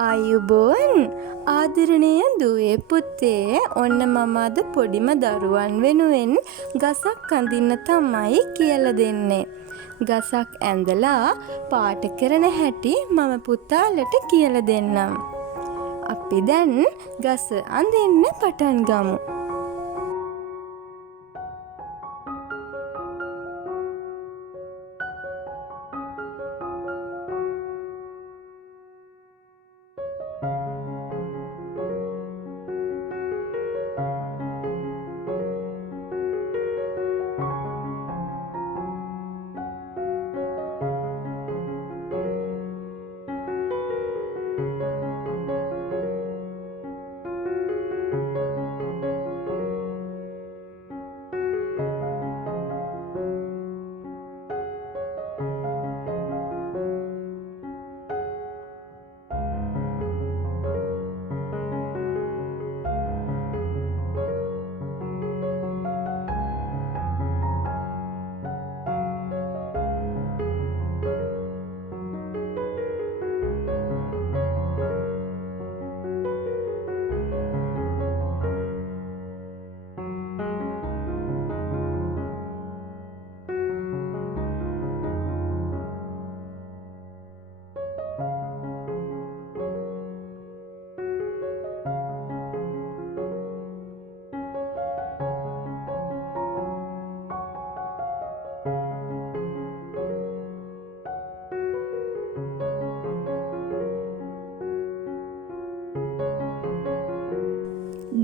ආයුබෝවන් ආදරණීය දුවේ පුතේ ඔන්න මම අද පොඩිම දරුවන් වෙනුවෙන් ගසක් අඳින්න තමයි කියලා දෙන්නේ. ගසක් ඇඳලා පාට කරන හැටි මම පුතාලට කියලා දෙන්නම්. අපි දැන් ගස අඳින්න පටන් ගමු.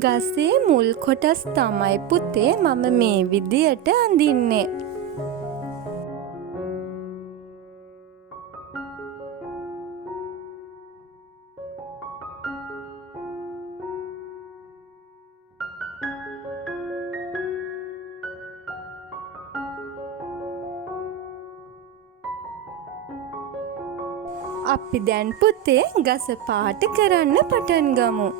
ගසේ මුල් කොටස් තමයි පුතේ මම මේ විදියට අඳින්නේ. අපි දැන් පුතේ ගස පාට කරන්න පටන් ගමු.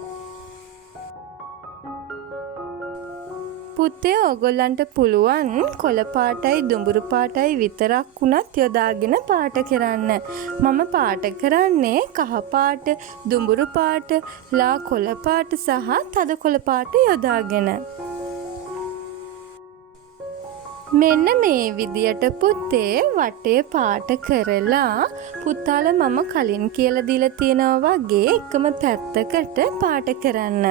පුතේ ඔයගොල්ලන්ට පුළුවන් කොළ පාටයි දුඹුරු පාටයි විතරක් වුණත් යොදාගෙන පාට කරන්න. මම පාට කරන්නේ කහ පාට, දුඹුරු පාට, ලා කොළ පාට සහ තද කොළ පාට යොදාගෙන. මෙන්න මේ විදියට පුතේ වටේ පාට කරලා පුතාලා මම කලින් කියලා දීලා තියෙනවා වගේ එකම පැත්තකට පාට කරන්න.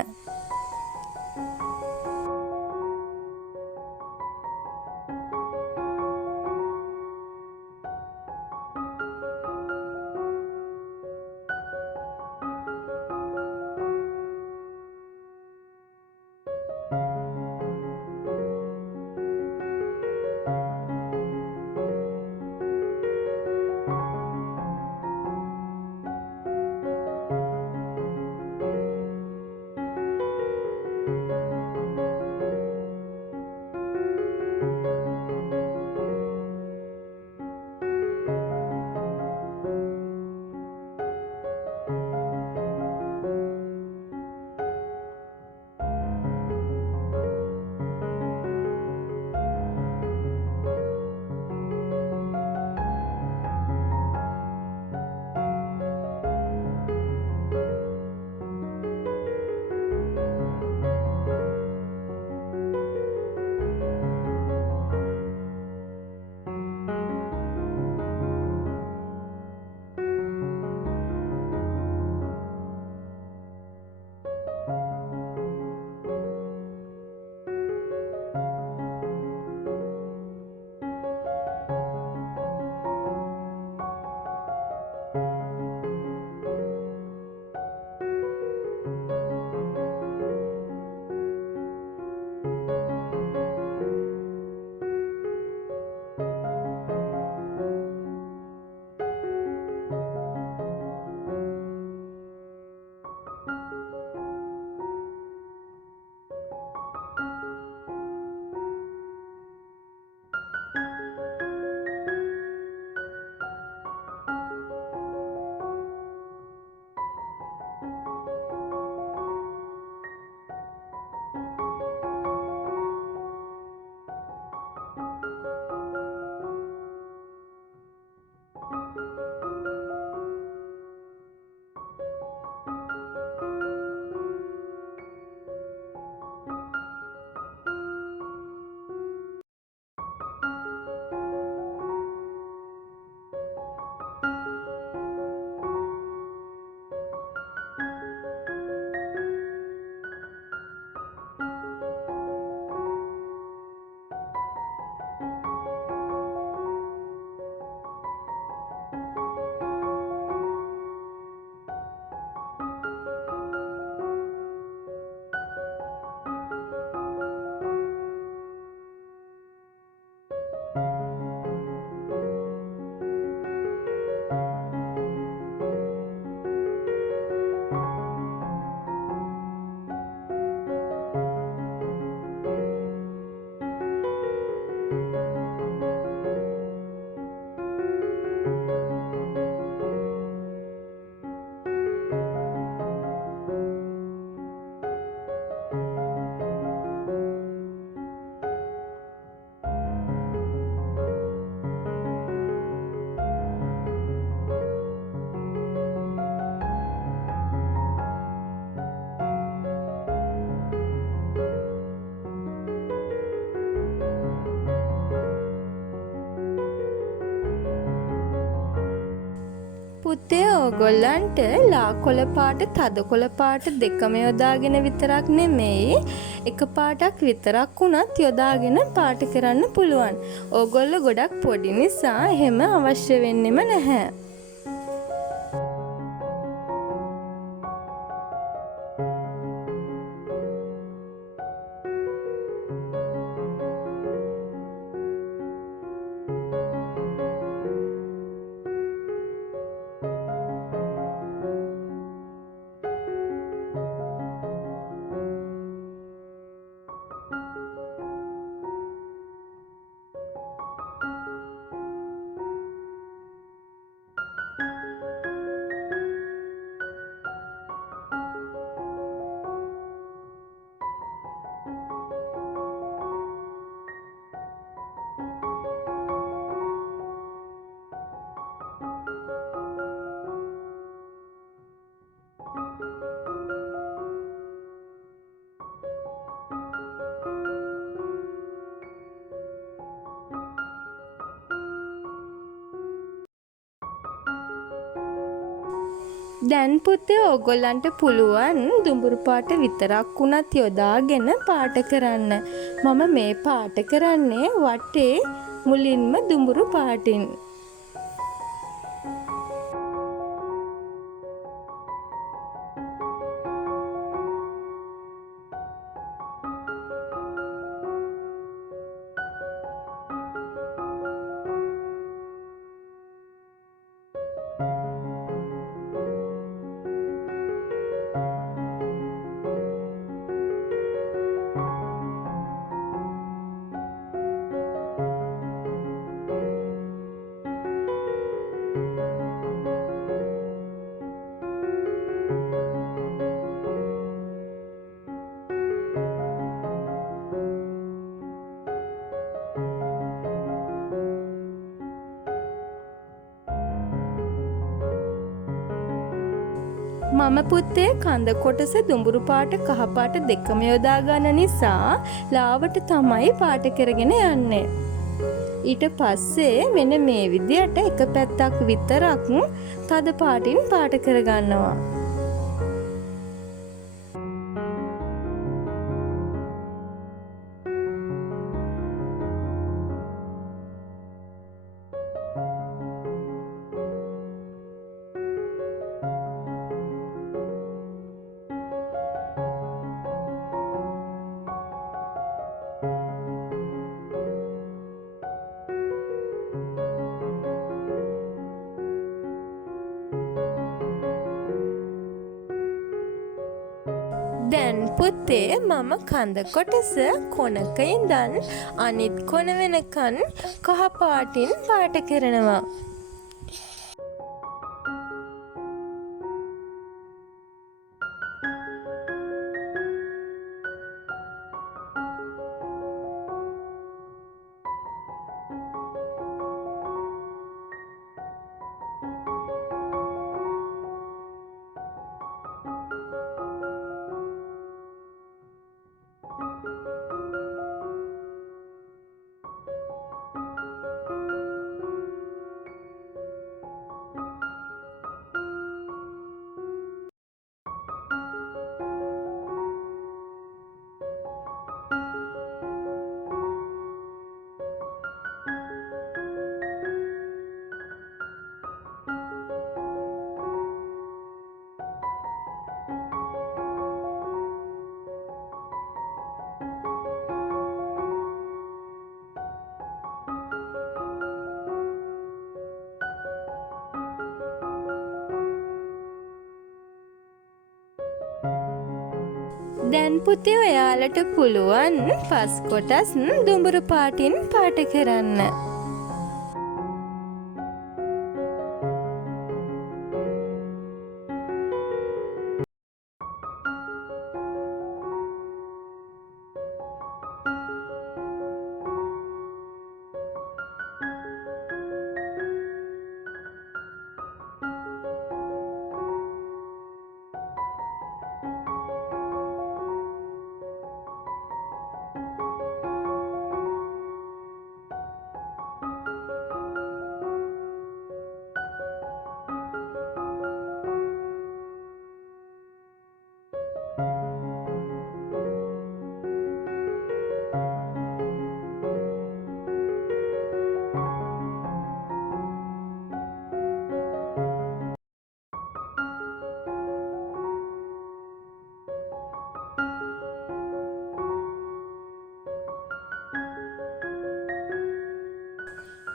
පුතේ ඕගොල්ලන්ට ලා කොළ පාට තද කොළ පාට දෙකම යොදාගෙන විතරක් නෙමෙයි එක පාටක් විතරක් වුණත් යොදාගෙන පාට කරන්න පුළුවන්. ඕගොල්ලෝ ගොඩක් පොඩි නිසා එහෙම අවශ්‍ය වෙන්නෙම නැහැ. දැන් පුතේ ඕගොල්ලන්ට පුළුවන් දුඹුරු පාට විතරක් වුණත් යොදාගෙන පාට කරන්න. මම මේ පාට කරන්නේ වටේ මුලින්ම දුඹුරු පාටින්. මම පුතේ කඳ කොටස දුඹුරු පාට කහ පාට දෙකම යොදා ගන්න නිසා ලාවට තමයි පාට කරගෙන යන්නේ. ඊට පස්සේ මෙන්න මේ විදියට එක පැත්තක් විතරක් තද පාටින් පාට කරගන්නවා. දැන් පුතේ මම කඳ කොටස කොනක ඉඳන් අනිත් කොන වෙනකන් කහ පාටින් පාට කරනවා. දැන් පුතේ ඔයාලට පුළුවන් පස් කොටස් දුඹුරු පාටින් පාට කරන්න.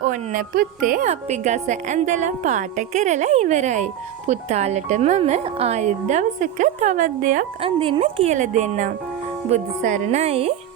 ඔන්න පුතේ අපි ගස ඇඳලා පාට කරලා ඉවරයි. පුතාලට මම ආයෙත් දවසක තවත් දෙයක් අඳින්න කියලා දෙන්නම්. බුදු සරණයි.